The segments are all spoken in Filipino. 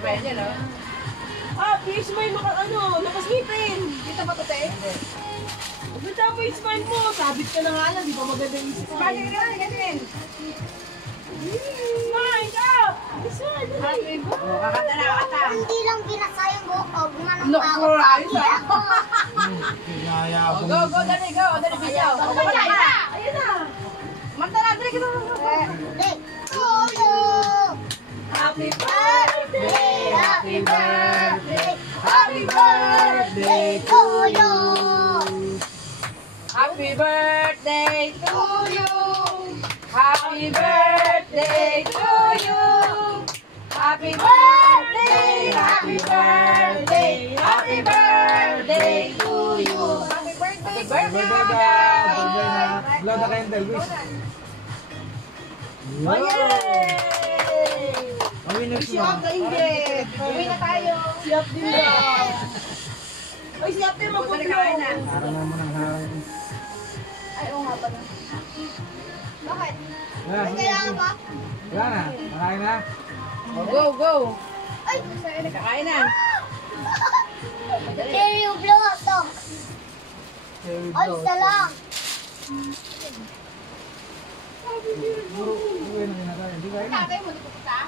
kaya niya, no? I-smile mo ka, napasngipin. Dito ba ito, te? Maganda mo i-smile mo. Sabit ka na nga lang, di ba maganda yung smile? Smile, ganyan. Smile ka! Smile! Happy birthday! Kakata na, kakata. Hindi lang binasa yung buhok. Naku, ayos ah. Pinayabang. Go, dali, go. Dali, biyaw. Ayun na! Manta na, dali, go. Happy birthday! Happy birthday! Happy birthday to you! Happy birthday to you. Happy birthday to you. Happy birthday, happy birthday, happy birthday to you. Happy birthday, Birthday ka. Blow the candle, wish. Oh, yay! Mawinag Si Up na inggit. Uwi na tayo. Si Up din daw. Ay, si Up din magpapilo. Para naman ang harang. Ay, oo nga pala. Bakit? Wala, May kailangan ba? wala na. Makain na. Go, go. Ay! Kakain na. Cherry blossom! Ay, isa lang! Puro uwi na kinakain. Hindi kain na. Tatay mo, di pupunta?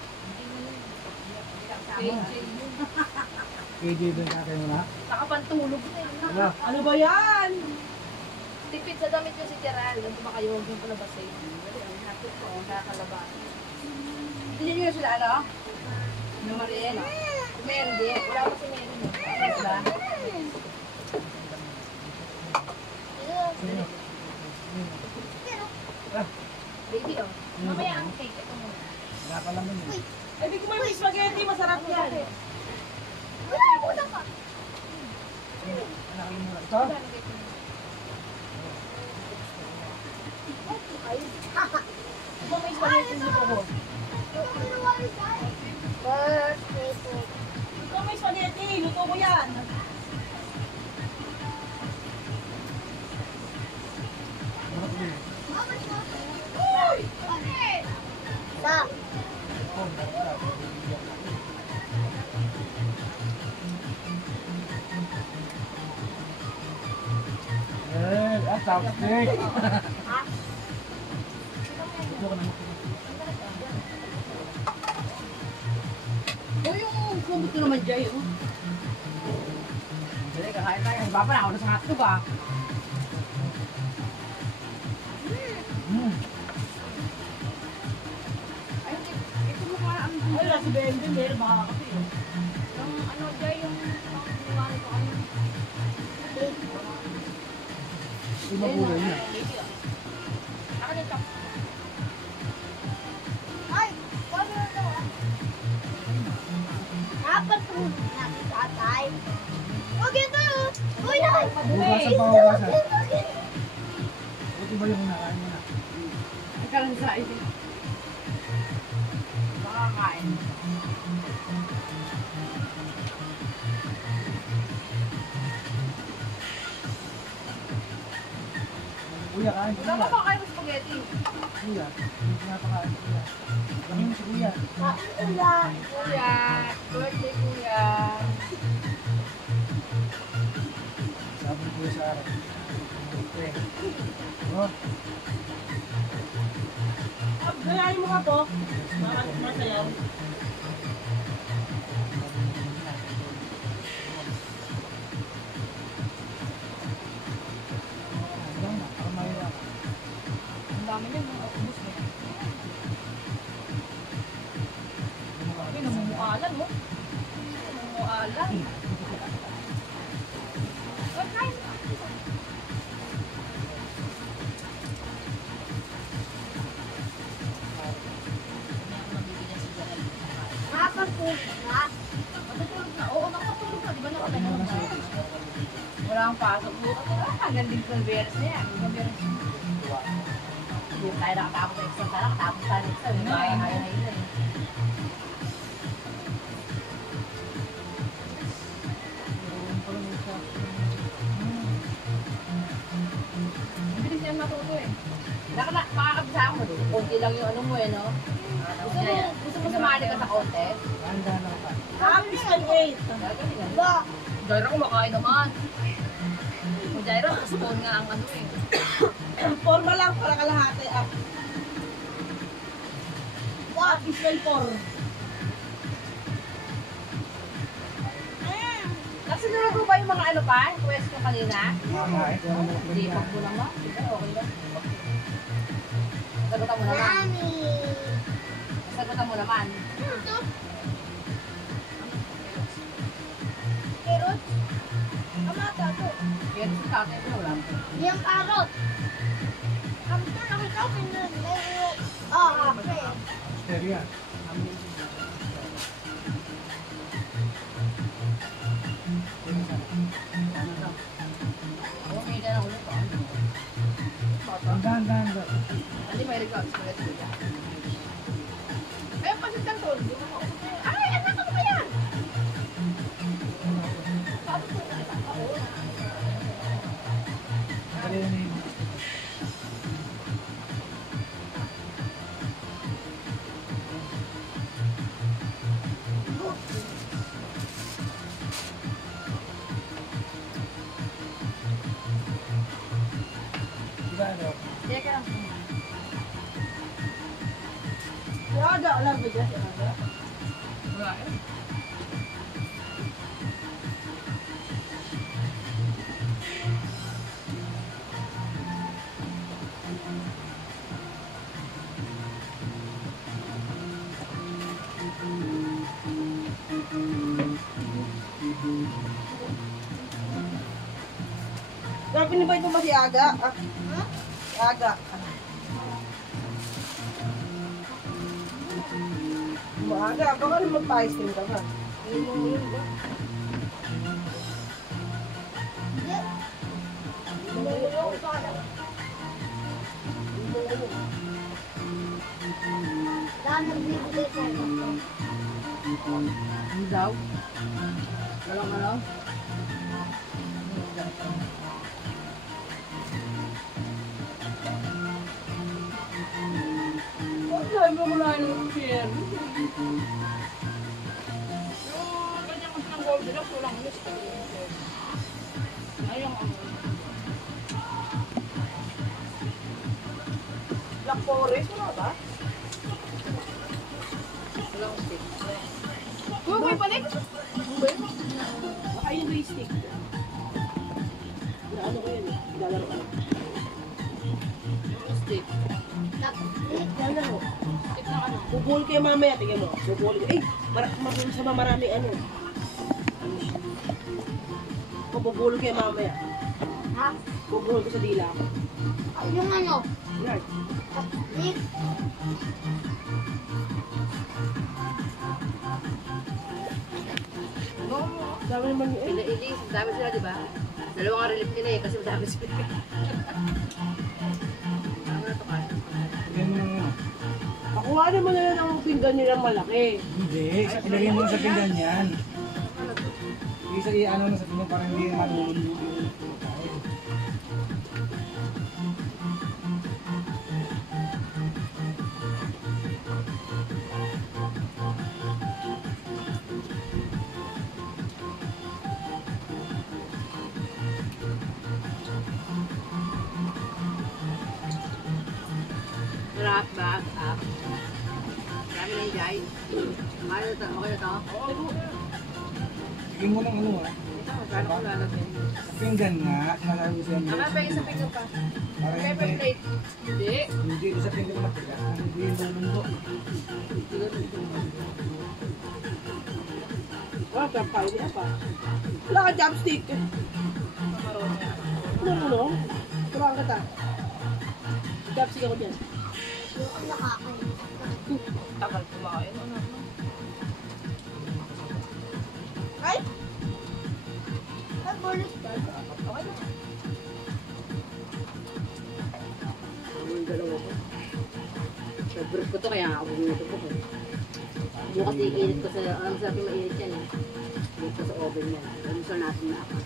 KJ doon kakain mo na. Nakapantulog na Wala. Ano ba yan? Tipid sa damit ko si Gerald. Ano ba kayo? Huwag yung palabasin. Happy po. Nakakalaba. Hindi nyo sila ano? Ano Mariel? Meron din. Wala pa si Meron. Diba? Baby oh. Mamaya ang cake. Ito muna. Wala pa lang yun. Ay, di ko may spaghetti. Masarap yan. Wala mo na ka! Anakin mo na. Ito? Ito may spaghetti dito ko. Birthday to Ito may spaghetti. Luto ko yan. Sa! Chopstick. yung kumot ko naman dyan yun. Dali, kakain tayo. Baba na ako na sa hotdog ah. Ay, ito mo ka ang Ay, wala si Benji. Meron baka kasi. yung ano dyan yung pang-iwan ko ano. Hindi mapulay na. Saka dito. Ay! Wala na daw ah. Napatulog na si tatay. Huwag yan tayo! Uy, nay! Hugasan pa, hugasan. Buti ba yung nakain mo na? Ay, kalang sa ito. Makakain. Kuya, kain. Wala ka ba kayo ng spaghetti? Kuya, hindi pinapakain. Kuya. Kain mo si Kuya. Ulan! Kuya, birthday kuya. Sabi ni Kuya sa araw. Okay. Oh, Gayahin mo ka to. Masayaw. alam na. Para mahirap. Ang dami niya, mga ubus mo. Ay, namumualan mo. Namumualan. Ay, kain. Napatulog na. Matutulog na. Oo, nakatulog na. Di ba nakatulog na? Wala kang pasok bukas. Hanggang din sa beres na yan. Sa beres. Hindi tayo nakatapos sa exam. Tayo nakatapos tayo sa exam. Ayaw na yun eh. Mabilis niya matuto eh. Makakabisa ako. Konti lang yung ano mo eh, no? Gusto mo sumali ka sa contest? Handa na ka. wait. Ba? Jaira kumakain naman. Kung Jaira, postpone nga ang ano eh. Forma lang para kalahati. Ba? Ismail 4. Nasunod mo ba yung mga ano pa? Request ko kanina? Nakakain. Kaya naman ako Hindi, niya. pag mo naman. Hindi, okay lang. Sagutan mo naman. Nani. Sagutan mo naman. Ito. Carrot? Amata to. Yan si tatay ko, wala mo. Yung carrot. Ang ito nakita ko pinag kape. Stereo. Oo, may na ulit pa. Dahan. Hindi, may regards ko ulit sila. Kaya pasit lang to. Hindi mo maubos na yun. Ay, anak ano ba yan? Paano ko na ito? Oo. Stereo na yun. Diba ano? Teka lang. Yaga, alam mo dyan. Wala eh. Pero pinibay mo ba si Aga? Aga. Aga, baka rin magpa-ice cream ka ba? Dahil nagbibigay sa akin. Ano daw? Walang ano? Wala mo mula yung share. Yung ganyan mas ng Goldilocks, walang miss. Ayun ang Black Forest, wala ba? walang stick. Uy, panik! Baka yun ba yung stick? Ano ko yun eh? Ilalaro ka. Stick. Yan na ho. Stick ng ano? Bubul kayo mamaya, tingnan mo. Bubul kayo. Eh, sama marami ano. O, bubul kayo mamaya. Ha? Bubul ko sa dila ko. Ay, yung ano? Yan. Lip. Dami naman yun. Ilis, dami sila, di ba? Dalawang relief nila eh, kasi madami sila. Ano na ito kasi? Ilagay mo ng ano? Pakuha naman nila ng pinggan nilang malaki. Hindi. Ilagay mo sa pinggan yan. Ano to? Isa i-ano na sa pinggan para hindi malulunod yung kain. Sarap ba? Sarap. Marami na yung jay. Mahal na ito. Okay na ito? Ilagay mo ng ano ah. Ito, magkano ko lalagyan. Sa pinggan nga. Sinasabi ko sa inyo. Naman pa yung sa pinggan pa. Para Pepper hindi. plate. Hindi. Hindi ko sa pinggan matigas. Hindi yung lulundo. Wala kang kain niya pa. Wala ka chopstick. Maroon niya. Ano? Turuan ka ta. Chopstick ako dyan. Yung nakakain. Tagal kumain. Ano? Ay! Ay, bonus ka. Okay na. Yung dalawa ko. Favorite ko to kaya ako bumito ko. Bukas iinit ko sa, alam sabi mainit yan eh. Iinit ko sa oven yan. Alam sa natin na ako.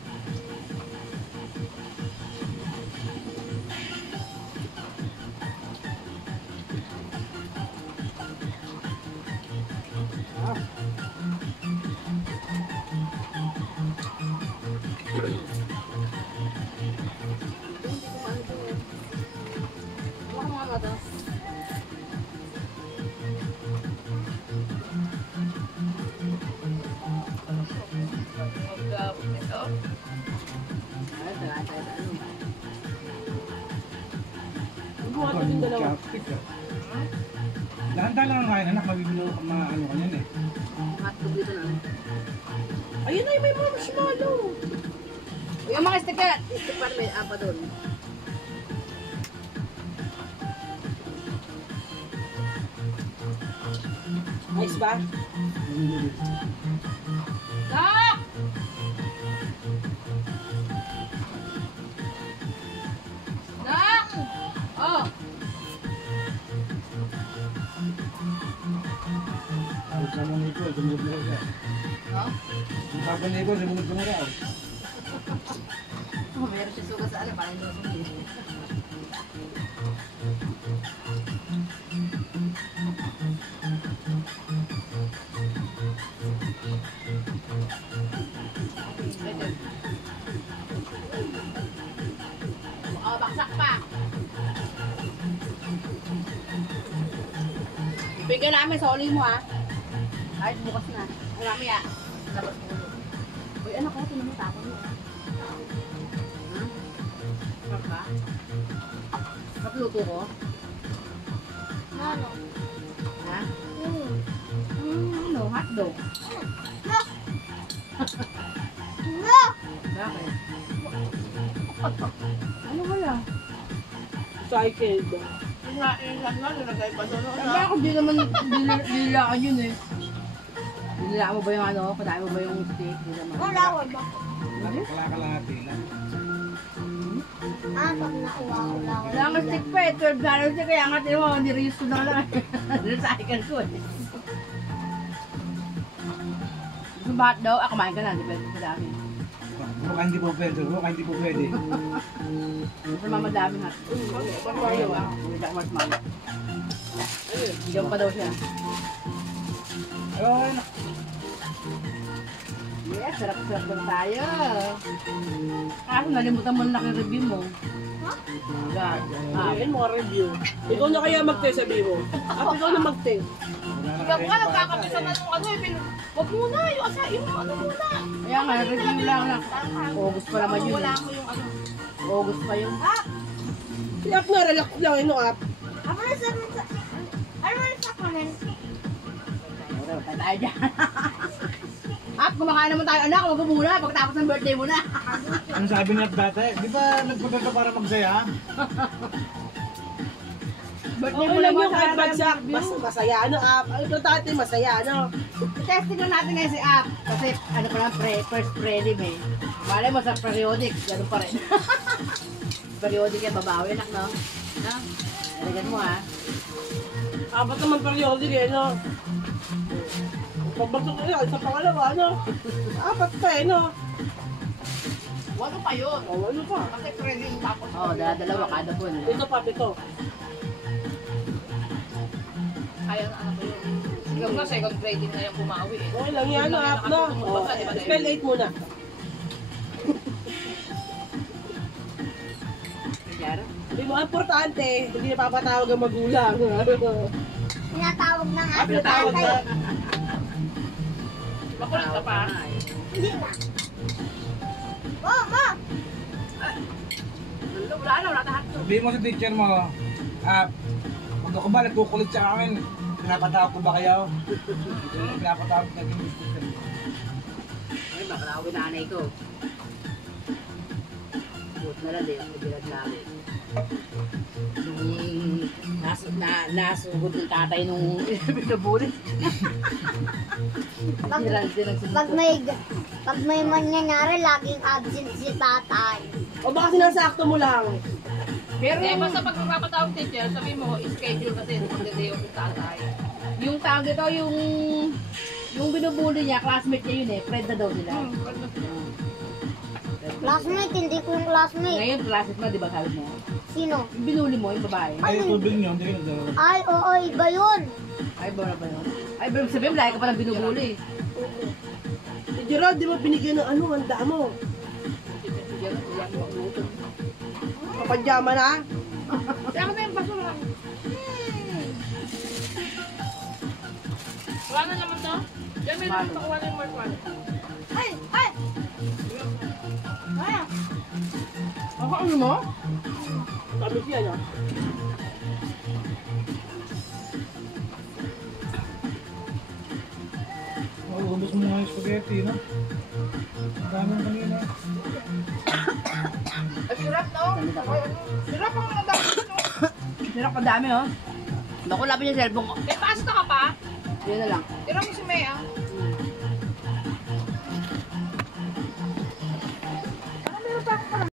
Tapos yung dalawa. chopstick ah. Dahan-dahan lang ang kain, anak. Mabibilo ka, ano ka yan eh. Hotdog dito na. Ayun na, may mga marshmallow. Yung mga stick yan. Stick pa may apa doon. Nice ba? Nak! Nak! Oh! Ang sama nito, sumugod na siya. Oh? Ang papa nito, sumugod na raw. Oh, meron siya sugat sa ano, parang doon sumuli. Oh, baksak pa. Bigyan namin sa uli mo ha. Kahit bukas na. Ay, mamaya. Labas mo ulo. Uy, anak ko, tinan mo tapon mo. Ha? Sarap ba? Sarap luto ko? Ano? Ha? Ano? Hotdog. No! Bakit? Ano wala? Cycle ba? Ay, bakit di naman dinilaan yun eh? Dinilaan mo ba yung ano? Patayin mo ba yung steak? Di naman. Wala ko ba? Kalakalahati lang. Ah, pag nakuha ko lang. Wala nga stick pa eh. 12 dollars siya kaya nga tinan mo. Nireuse ko na lang. Recycle ko eh. Gusto ba hotdog? Ah, kumain ka na. Depende sa dami. Baka hindi po pwede, baka hindi po pwede. Sa mama dami hotdog. Ayaw ah. Hindi ako marshmallow. Diyan pa daw siya. Ayun, Yes, sarap-sarap lang tayo. Kaso nalimutan mo na review mo. God. Ah, Ayun, mga review. Ikaw na kaya mag-test, sabi mo. At ikaw na mag-test. wala na Ikaw nga, nagkakapisa na yung ano eh. Wag muna, yung ano muna. kaya nga, review lang lang. August pa naman yun. Wala eh. mo yung ano. August pa yun. Si Ap na, relax lang, ano Ap? Ano na sa... Ano na sa comment? Wala, tayo tayo dyan. Ap, kumakain naman tayo anak. Huwag mo muna. Pagkatapos ng birthday mo na. Ano sabi niya dati? Di ba nagpunta ka para magsaya? Birthday Okay mo lang naman yung kahit sa bagsak. review. Basta masaya, ano Ap? Ang importante, masaya, ano? Testing lang natin ngayon si Ap. Kasi ano pa lang, first prelim eh. Malay mo sa periodic, ganun pa rin. Periodic yan, babawi anak, no? Ha? Nalagyan mo ha. Apat naman periodic eh, no? Pagbagsak na yun, sa pangalawa, ano? Apat pa eh, no? Walo pa yun. O, ano pa? Kasi prelim tapos. Oo, dalawa kada buwan. Ito pa, ito. Kaya na ano ba yun? Ikaw na, second grading na yung bumawi eh. Okay lang yan, ano Ap, no? O, spell 8 muna. Kaya Hindi mo, importante, hindi napapatawag ang magulang. Tinatawag ng Ap, natawag na. makulit ka pa. Hindi na. Oh, ma! Wala na, wala na hotdog. Sabihin mo sa teacher mo, pag ako ba nagkukulit sa akin, pinapatawag ko ba kayo? Pinapatawag na yung teacher mo. Ay, makalawin na anay ko. Buot na lang din, bilag namin. Nasugod ng tatay nung binabulit. Pag may mangyayari, laging absent si tatay. O baka sinasakto mo lang. Pero basta pag magpapatawag teacher, sabi mo, schedule kasi magdadayo yung tatay. Yung tawag dito, yung binubuli niya, classmate niya yun eh, friend na daw nila. Classmate, hindi ko yung classmate. Ngayon, classmate mo, di ba sabi mo? Sino? Yung binuli mo, yung babae. Ay, tubig niyo, hindi kayo nagdala. Ay, oo, iba yun. Ay, ba na ba yun? Ay, pero sabihin, lagi ka palang binubuli. Si Gerald, di mo binigyan ng ano, handa mo. Kapadyama na. Kaya ka na yung basura. Wala na naman to? Yan may naman nakuha na yung marshmallow. Ay, ay! Ay, Ako, ano mo? Sabi siya na. spaghetti, no? Ang daming kanina. Ang sarap, no? Sarap ang mga dami, no? Sarap pa dami, oh. Naku, lapit yung cellphone ko. May pasta ka pa? Yun na lang. Tira mo si Mea.